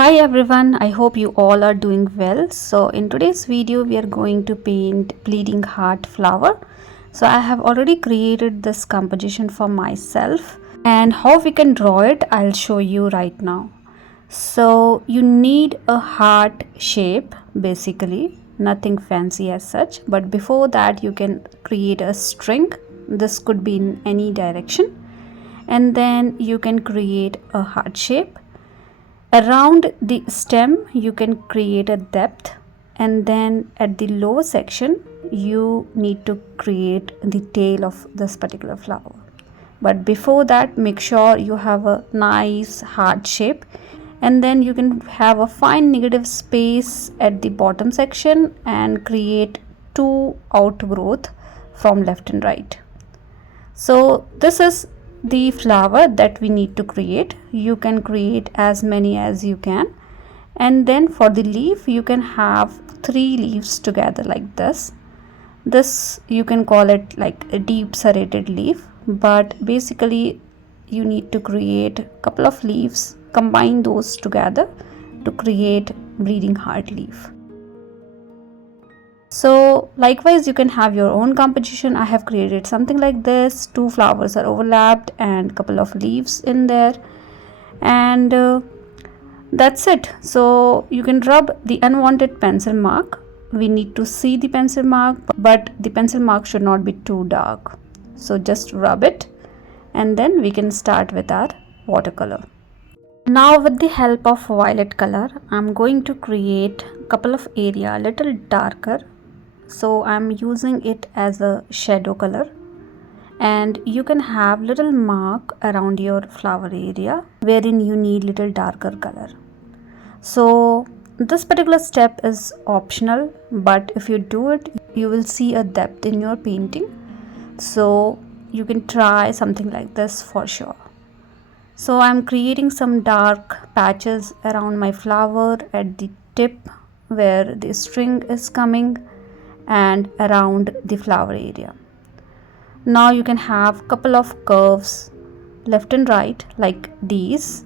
Hi everyone, I hope you all are doing well. So in today's video we are going to paint bleeding heart flower. So I have already created this composition for myself, and how we can draw it I'll show you right now. So you need a heart shape, basically nothing fancy as such, but before that you can create a string. This could be in any direction, and then you can create a heart shape. Around the stem you can create a depth, and then at the lower section you need to create the tail of this particular flower. But before that, make sure you have a nice heart shape, and then you can have a fine negative space at the bottom section and create two outgrowth from left and right. So this is the flower that we need to create. You can create as many as you can, and then for the leaf you can have 3 leaves together like this. This you can call it like a deep serrated leaf, but basically you need to create a couple of leaves, combine those together to create bleeding heart leaf. So likewise you can have your own composition. I have created something like this. 2 flowers are overlapped and couple of leaves in there, and that's it. So you can rub the unwanted pencil mark. We need to see the pencil mark, but the pencil mark should not be too dark. So just rub it, and then we can start with our watercolor. Now with the help of violet color I'm going to create a couple of area a little darker. So I'm using it as a shadow color, and you can have little mark around your flower area wherein you need little darker color. So this particular step is optional, but if you do it you will see a depth in your painting. So you can try something like this for sure. So I'm creating some dark patches around my flower at the tip where the string is coming, and around the flower area. Now you can have couple of curves left and right like these.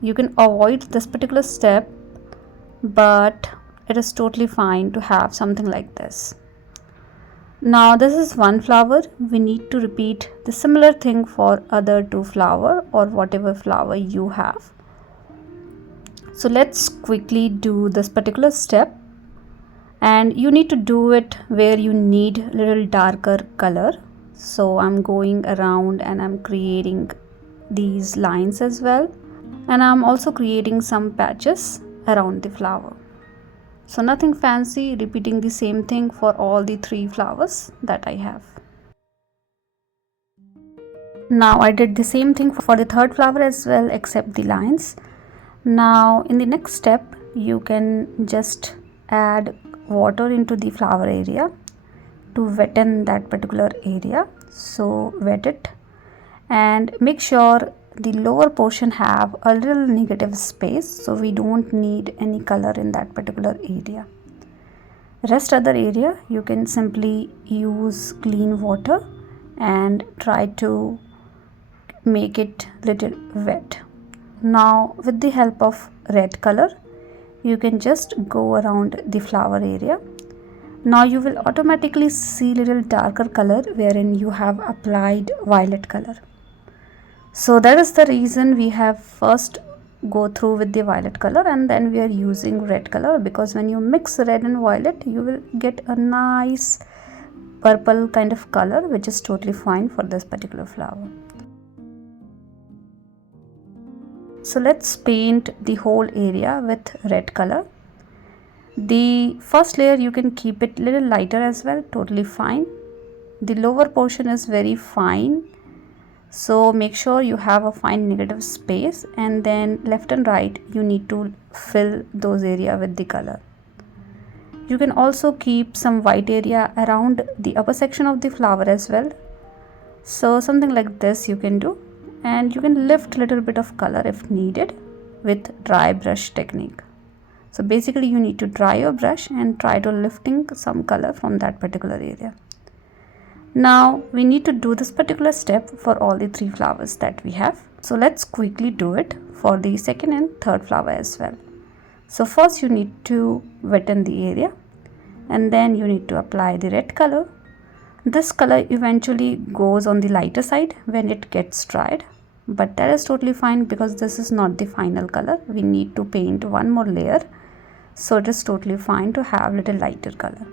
You can avoid this particular step, but it is totally fine to have something like this. Now this is one flower. We need to repeat the similar thing for other 2 flower or whatever flower you have. So let's quickly do this particular step, and you need to do it where you need little darker color. So I'm going around and I'm creating these lines as well, and I'm also creating some patches around the flower. So nothing fancy, repeating the same thing for all the 3 flowers that I have. Now I did the same thing for the 3rd flower as well, except the lines. Now in the next step you can just add water into the flower area to wetten that particular area. So wet it, and make sure the lower portion have a little negative space, so we don't need any color in that particular area. Rest other area you can simply use clean water and try to make it little wet. Now with the help of red color you can just go around the flower area. Now you will automatically see little darker color wherein you have applied violet color. So that is the reason we have first go through with the violet color, and then we are using red color, because when you mix red and violet you will get a nice purple kind of color, which is totally fine for this particular flower. So let's paint the whole area with red color. The first layer you can keep it little lighter as well, totally fine. The lower portion is very fine, so make sure you have a fine negative space, and then left and right you need to fill those area with the color. You can also keep some white area around the upper section of the flower as well. So something like this you can do, and you can lift little bit of color if needed with dry brush technique. So basically you need to dry your brush and try to lifting some color from that particular area. Now we need to do this particular step for all the 3 flowers that we have. So let's quickly do it. for the second and third flower as well. So first you need to wetten the area, and then you need to apply the red color. This color eventually goes on the lighter side when it gets dried, but that is totally fine because this is not the final color. We need to paint one more layer, so it is totally fine to have little lighter color.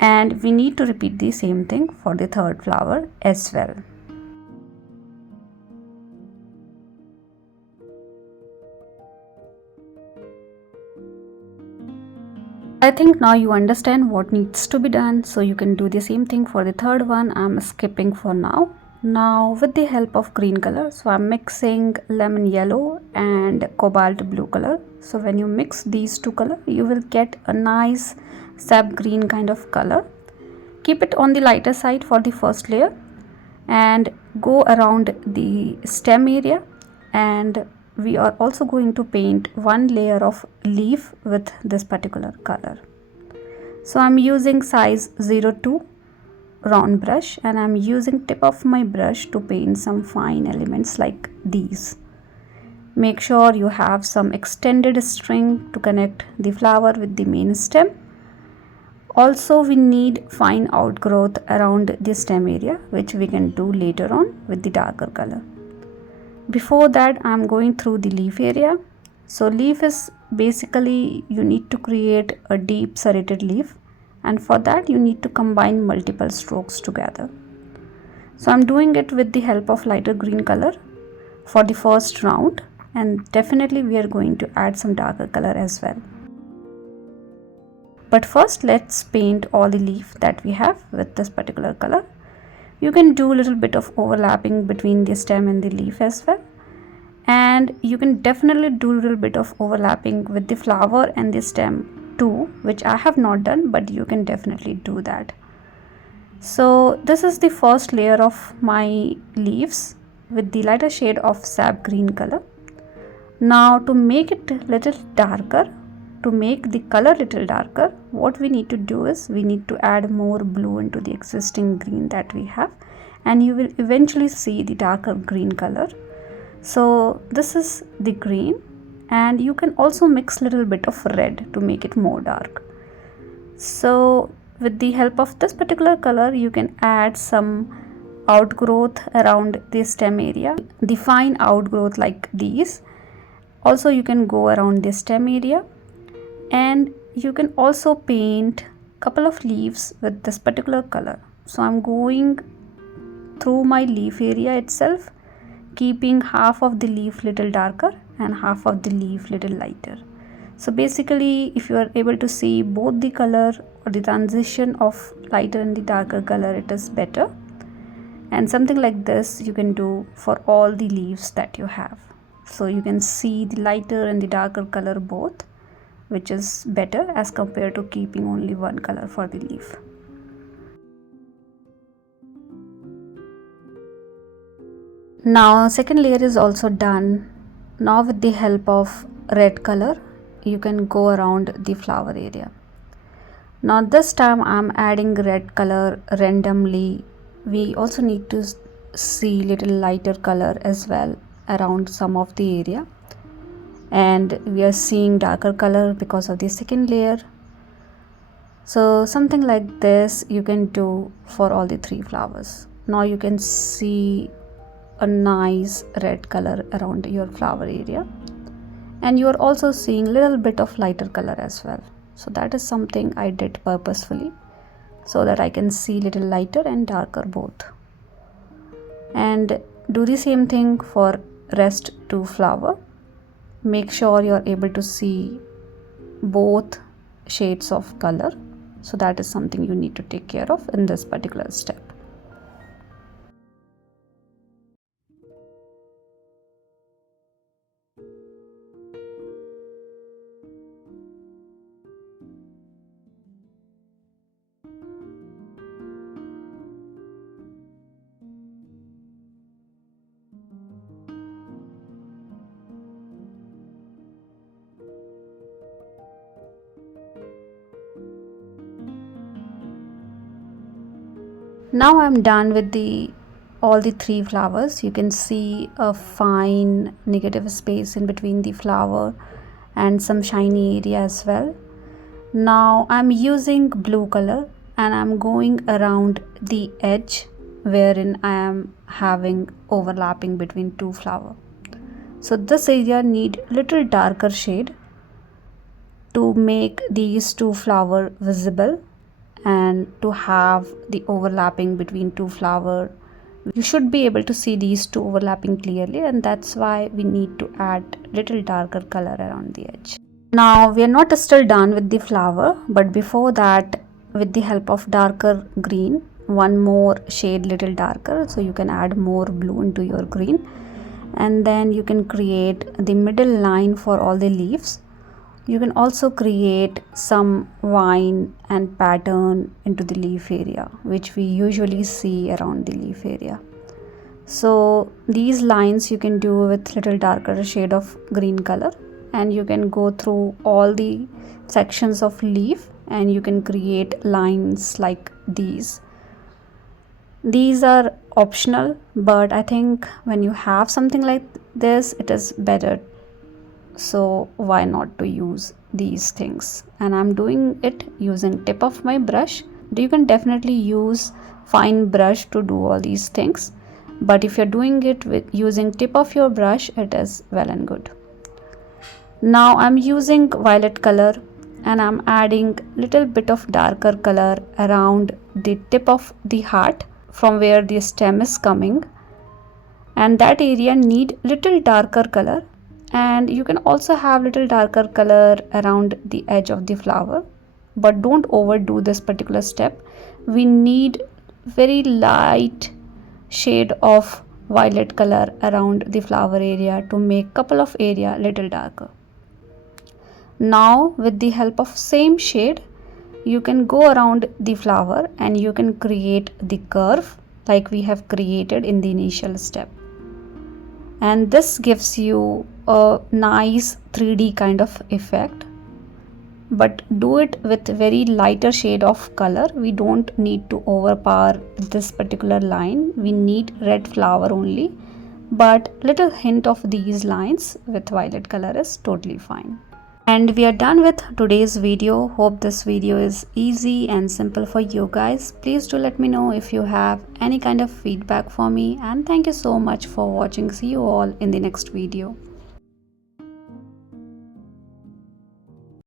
And we need to repeat the same thing for the third flower as well. I think now you understand what needs to be done, so you can do the same thing for the third one. I'm skipping for now. Now with the help of green color, so I'm mixing lemon yellow and cobalt blue color. So when you mix these two color, you will get a nice sap green kind of color. Keep it on the lighter side for the first layer and go around the stem area, and we are also going to paint one layer of leaf with this particular color. So I'm using size 02 round brush, and I'm using tip of my brush to paint some fine elements like these. Make sure you have some extended string to connect the flower with the main stem. Also we need fine outgrowth around the stem area, which we can do later on with the darker color. Before that, I'm going through the leaf area. So leaf is basically, you need to create a deep serrated leaf, and for that you need to combine multiple strokes together. So I'm doing it with the help of lighter green color for the first round, and definitely we are going to add some darker color as well. But first let's paint all the leaf that we have with this particular color. You can do a little bit of overlapping between the stem and the leaf as well, and you can definitely do a little bit of overlapping with the flower and the stem too, which I have not done, but you can definitely do that. So this is the first layer of my leaves with the lighter shade of sap green color. Now to make it little darker, to make the color little darker, what we need to do is we need to add more blue into the existing green that we have, and you will eventually see the darker green color. So this is the green, and you can also mix little bit of red to make it more dark. So with the help of this particular color, you can add some outgrowth around the stem area, the fine outgrowth like these. Also you can go around the stem area, and you can also paint couple of leaves with this particular color. So I'm going through my leaf area itself, keeping half of the leaf little darker and half of the leaf little lighter. So basically, if you are able to see both the color or the transition of lighter and the darker color, it is better. And something like this you can do for all the leaves that you have. So you can see the lighter and the darker color both, which is better as compared to keeping only one color for the leaf. Now second layer is also done. Now with the help of red color, you can go around the flower area. Now this time I'm adding red color randomly. We also need to see little lighter color as well around some of the area, and we are seeing darker color because of the second layer. So something like this you can do for all the three flowers. Now you can see a nice red color around your flower area, and you are also seeing little bit of lighter color as well. So that is something I did purposefully, so that I can see little lighter and darker both. And do the same thing for rest two flower. Make sure you are able to see both shades of color. So that is something you need to take care of in this particular step. Now I'm done with the all the three flowers. You can see a fine negative space in between the flower and some shiny area as well. Now I'm using blue color and I'm going around the edge wherein I am having overlapping between two flowers. So this area need little darker shade to make these two flowers visible and to have the overlapping between two flowers. You should be able to see these two overlapping clearly, and that's why we need to add little darker color around the edge. Now we are not still done with the flower, but before that, with the help of darker green, one more shade little darker, so you can add more blue into your green, and then you can create the middle line for all the leaves. You can also create some vine and pattern into the leaf area, which we usually see around the leaf area. So these lines you can do with little darker shade of green color, and you can go through all the sections of leaf and you can create lines like these. These are optional, but I think when you have something like this, it is better. So why not to use these things? And I'm doing it using tip of my brush. You can definitely use fine brush to do all these things, but if you're doing it with using tip of your brush, it is well and good. Now I'm using violet color and I'm adding little bit of darker color around the tip of the heart from where the stem is coming, and that area need little darker color. And you can also have little darker color around the edge of the flower, but don't overdo this particular step. We need very light shade of violet color around the flower area to make couple of area little darker. Now with the help of same shade, you can go around the flower and you can create the curve like we have created in the initial step, and this gives you a nice 3D kind of effect. But do it with very lighter shade of color. We don't need to overpower this particular line. We need red flower only, but little hint of these lines with violet color is totally fine. And we are done with today's video. Hope this video is easy and simple for you guys. Please do let me know if you have any kind of feedback for me, and thank you so much for watching. See you all in the next video.